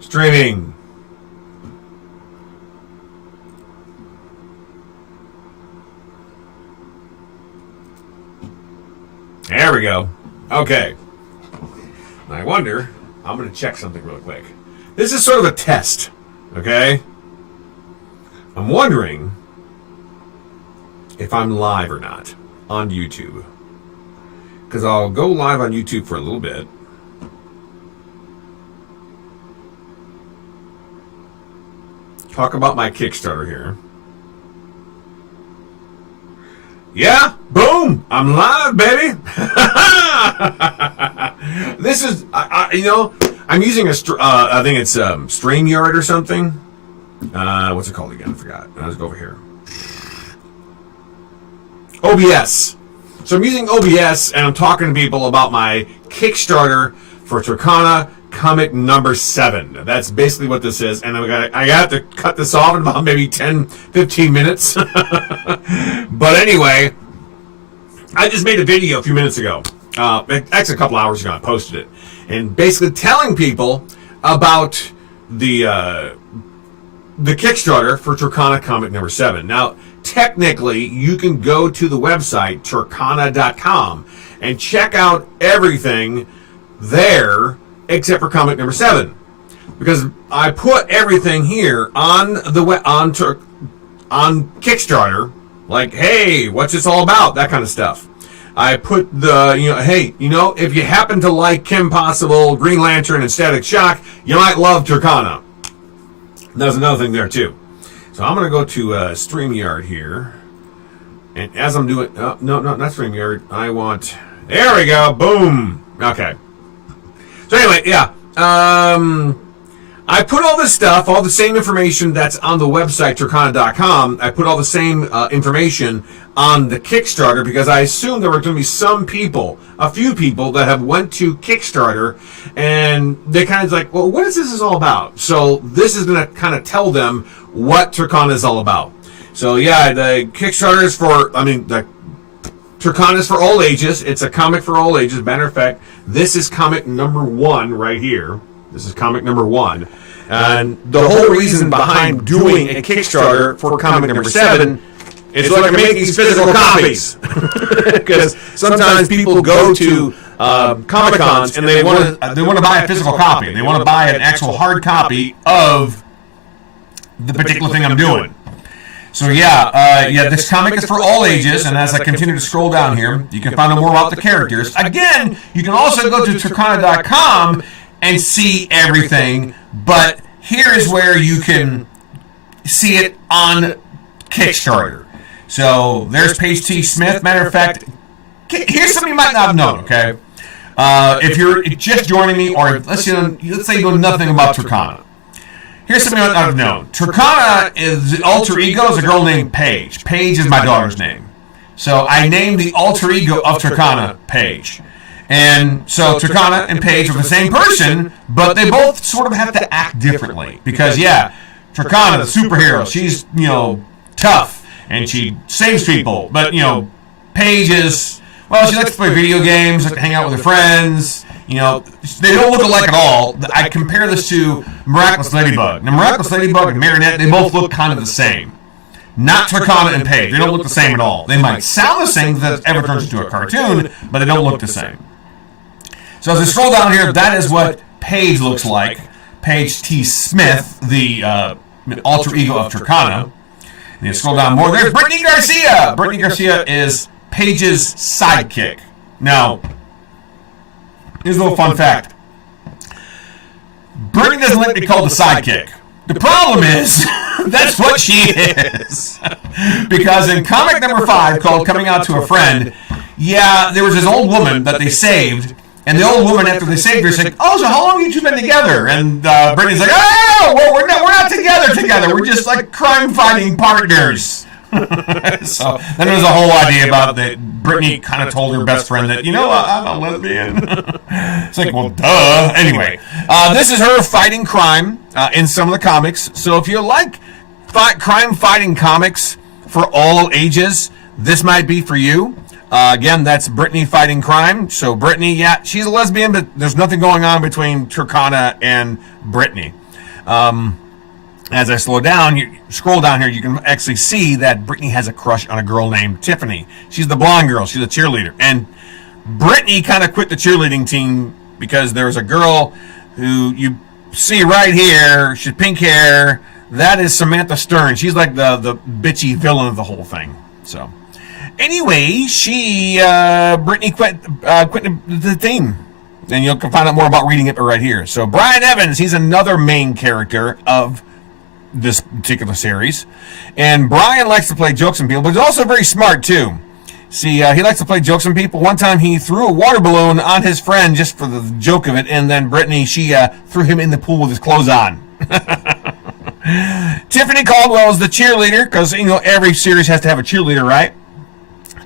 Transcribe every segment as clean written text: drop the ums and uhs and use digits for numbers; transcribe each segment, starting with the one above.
Streaming. There we go. Okay. I wonder, I'm going to check something real quick. This is sort of a test, okay? I'm wondering if I'm live or not on YouTube. Because I'll go live on YouTube for a little bit. Talk about my Kickstarter here. Yeah, boom! I'm live, baby. This is, I'm using I think it's StreamYard or something. What's it called again? I forgot. Let's go over here. OBS. So I'm using OBS, and I'm talking to people about my Kickstarter for Tercona comic number 7. That's basically what this is, and I have to cut this off in about maybe 10-15 minutes. But anyway, I just made a video a few minutes ago, actually a couple hours ago. I posted it, and basically telling people about the Kickstarter for Tercona comic number 7. Now, technically, you can go to the website Tercona.com and check out everything there except for comic number 7, because I put everything here on the on Kickstarter, like, hey, what's this all about? That kind of stuff. I put the, hey, if you happen to like Kim Possible, Green Lantern, and Static Shock, you might love Tercona. There's another thing there too. So I'm gonna go to StreamYard here, and as I'm doing, no, not StreamYard. I want. There we go. Boom. Okay. So anyway, yeah, I put all this stuff, all the same information that's on the website, Tercona.com. I put all the same information on the Kickstarter because I assumed there were going to be some people, a few people that have went to Kickstarter, and they kind of like, well, what is this all about? So this is going to kind of tell them what Tercona is all about. So yeah, the Kickstarter is for, the Tercona is for all ages. It's a comic for all ages. Matter of fact, this is comic number 1 right here. This is comic number 1. And the whole reason behind doing a Kickstarter for comic number 7 is so I can make these physical copies. Because sometimes people go to Comic-Cons and they want to buy a physical copy. They want to buy an actual hard copy of the particular thing I'm doing. So this comic is for all ages, and as I continue to scroll down here, you can find out more about the characters. Again, you can also go to Tercona.com and see everything, but here is where you can see it on Kickstarter. So there's Paige T. Smith. Matter of fact, here's something you might not have known, okay? If you're just joining me, or let's say you know nothing about Tercona. Here's something I might not have known. Tercona is the alter ego is a girl named Paige. Paige is my daughter's name. So I named the alter ego of Tercona Paige. And so Tercona and Paige are the same person, but they both sort of have to act differently. Because, Tercona, the superhero, she's, tough, and she saves people. But, Paige is, she likes to play video games, like to hang out with her friends. They don't look alike at all. I compare this to Miraculous Ladybug. Now, Miraculous Ladybug and Marinette, they both look kind of the same. Not Tercona and Paige. They don't look the same at all. They might sound the same if that ever turns into a cartoon, but they don't look the same. So as I scroll down here, that is what Paige looks like. Paige T. Smith, the alter ego of Tercona. And you scroll down more. There's Brittany Garcia. Brittany Garcia is Paige's sidekick. Now, here's a little fun fact. Brittany doesn't like to be called the sidekick. The problem is, that's what she is. Because in comic number 5, called Coming Out to a Friend, there was this old woman that they saved, and the old woman, after they saved her, said, so how long have you two been together? And Brittany's like, we're not together. We're just like crime-fighting partners. So then there was a whole idea about that Brittany kind of told her best friend that, I'm a lesbian. It's like, well, duh. Anyway, this is her fighting crime in some of the comics. So if you like crime-fighting comics for all ages, this might be for you. Again, that's Brittany fighting crime. So Brittany, she's a lesbian, but there's nothing going on between Tercona and Brittany. As I scroll down here, you can actually see that Brittany has a crush on a girl named Tiffany. She's the blonde girl. She's a cheerleader. And Brittany kind of quit the cheerleading team because there's a girl who you see right here. She's pink hair. That is Samantha Stern. She's like the bitchy villain of the whole thing. So, anyway, Brittany quit the team. And you can find out more about reading it right here. So, Brian Evans, he's another main character of this particular series. And Brian likes to play jokes on people, but he's also very smart, too. See, he likes to play jokes on people. One time he threw a water balloon on his friend just for the joke of it, and then Brittany, she threw him in the pool with his clothes on. Tiffany Caldwell is the cheerleader, because, every series has to have a cheerleader, right?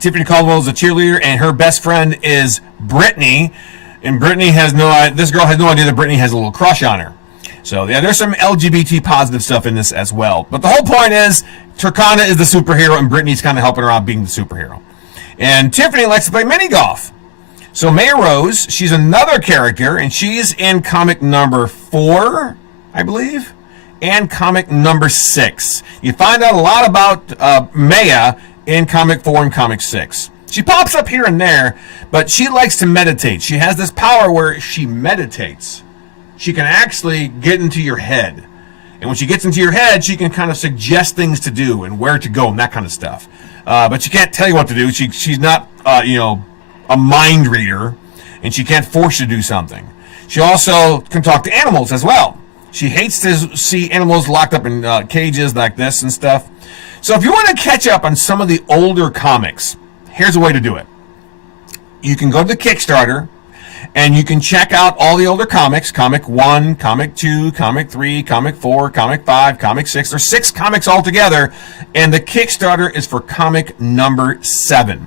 Tiffany Caldwell is the cheerleader, and her best friend is Brittany. And this girl has no idea that Brittany has a little crush on her. So, yeah, there's some LGBT positive stuff in this as well. But the whole point is, Tercona is the superhero, and Brittany's kind of helping her out being the superhero. And Tiffany likes to play mini golf. So, May Rose, she's another character, and she's in comic number 4, I believe, and comic number 6. You find out a lot about Maya in comic 4 and comic 6. She pops up here and there, but she likes to meditate. She has this power where she meditates. She can actually get into your head. And when she gets into your head, she can kind of suggest things to do and where to go and that kind of stuff. But she can't tell you what to do. She's not, a mind reader, and she can't force you to do something. She also can talk to animals as well. She hates to see animals locked up in cages like this and stuff. So if you want to catch up on some of the older comics, here's a way to do it. You can go to the Kickstarter, and you can check out all the older comics, Comic 1, Comic 2, Comic 3, Comic 4, Comic 5, Comic 6. There's 6 comics altogether, and the Kickstarter is for comic number 7.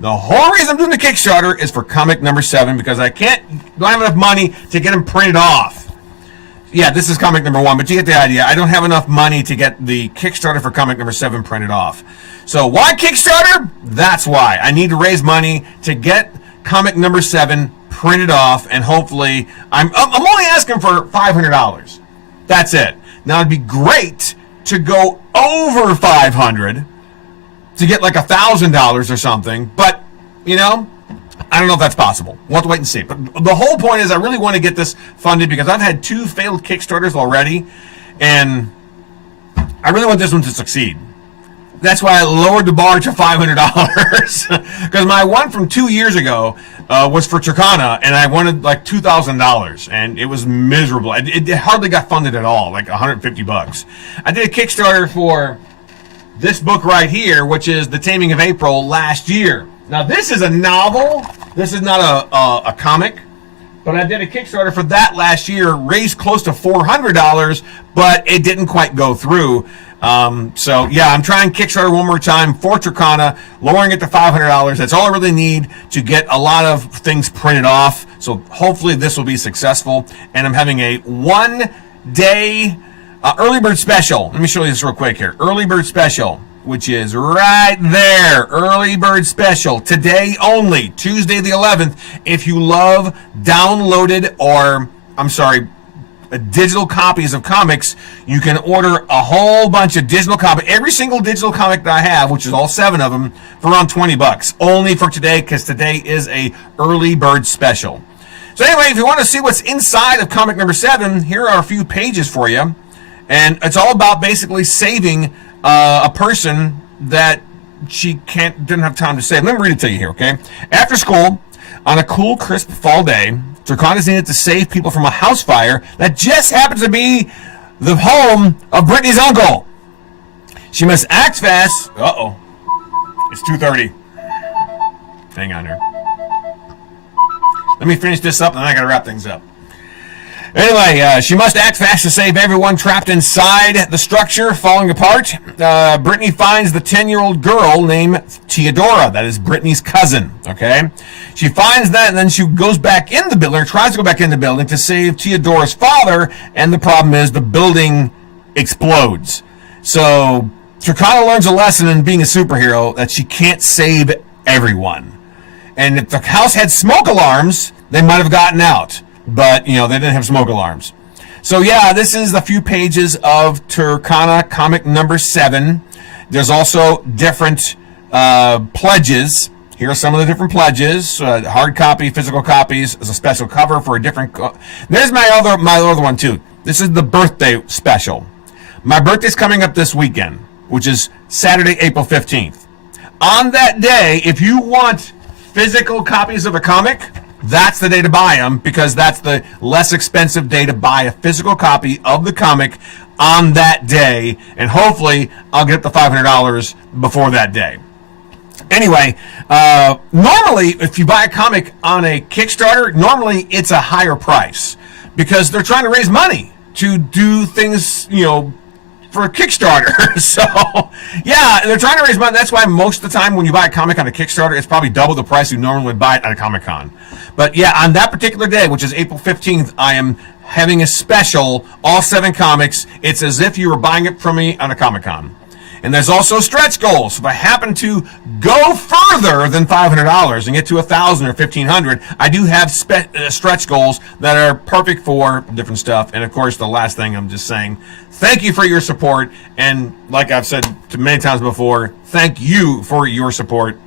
The whole reason I'm doing the Kickstarter is for comic number 7, because don't have enough money to get them printed off. Yeah, this is comic number 1, but you get the idea. I don't have enough money to get the Kickstarter for comic number 7 printed off. So why Kickstarter? That's why. I need to raise money to get comic number 7 printed off, and hopefully I'm only asking for $500. That's it. Now it'd be great to go over $500 to get like $1,000 or something, but I don't know if that's possible. We'll have to wait and see. But the whole point is I really want to get this funded because I've had 2 failed Kickstarters already, and I really want this one to succeed. That's why I lowered the bar to $500 because my one from 2 years ago was for Tercona, and I wanted like $2,000, and it was miserable. It hardly got funded at all, like $150. I did a Kickstarter for this book right here, which is The Taming of April last year. Now, this is a novel. This is not a comic. But I did a Kickstarter for that last year, raised close to $400, but it didn't quite go through. So, yeah, I'm trying Kickstarter one more time for Tercona, lowering it to $500. That's all I really need to get a lot of things printed off. So hopefully this will be successful. And I'm having a 1-day early bird special. Let me show you this real quick here. Early bird special, which is right there. Early bird special. Today only, Tuesday the 11th. If you love downloaded digital copies of comics, you can order a whole bunch of digital copies. Every single digital comic that I have, which is all 7 of them, for around $20. Only for today, because today is a early bird special. So anyway, if you want to see what's inside of comic number 7, here are a few pages for you. And it's all about basically saving a person that she didn't have time to save. Let me read it to you here, okay? After school, on a cool, crisp fall day, Tercona is needed to save people from a house fire that just happens to be the home of Brittany's uncle. She must act fast. Uh-oh. It's 2:30. Hang on here. Let me finish this up, and then I gotta wrap things up. Anyway, she must act fast to save everyone trapped inside the structure falling apart. Brittany finds the 10-year-old girl named Theodora. That is Brittany's cousin, okay? She finds that, and then she goes back in the building, or tries to go back in the building to save Theodora's father, and the problem is the building explodes. So Tercona learns a lesson in being a superhero that she can't save everyone. And if the house had smoke alarms, they might have gotten out. But, they didn't have smoke alarms. So yeah, this is a few pages of Tercona comic number 7. There's also different pledges. Here are some of the different pledges. Hard copy, physical copies, as a special cover for a different... There's my other one too. This is the birthday special. My birthday's coming up this weekend, which is Saturday, April 15th. On that day, if you want physical copies of a comic, that's the day to buy them, because that's the less expensive day to buy a physical copy of the comic on that day, and hopefully I'll get the $500 before that day. Anyway, normally if you buy a comic on a Kickstarter, normally it's a higher price because they're trying to raise money to do things, for a Kickstarter. So, yeah, they're trying to raise money. That's why most of the time when you buy a comic on a Kickstarter, it's probably double the price you normally would buy it at a Comic-Con. But yeah, on that particular day, which is April 15th, I am having a special, all 7 comics. It's as if you were buying it from me on a Comic-Con. And there's also stretch goals. If I happen to go further than $500 and get to $1,000 or $1,500, I do have stretch goals that are perfect for different stuff. And of course, the last thing I'm just saying, thank you for your support. And like I've said many times before, thank you for your support.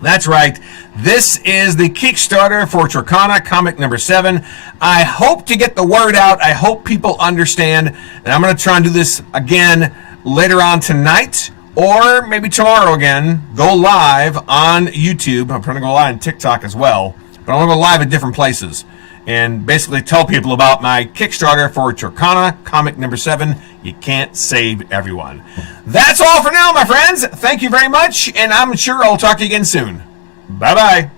That's right. This is the Kickstarter for Tercona comic number 7. I hope to get the word out. I hope people understand. And I'm going to try and do this again later on tonight, or maybe tomorrow again. Go live on YouTube. I'm trying to go live on TikTok as well, but I want to go live at different places and basically tell people about my Kickstarter for Tercona comic number 7. You can't save everyone. That's all for now, my friends. Thank you very much, and I'm sure I'll talk to you again soon. Bye-bye.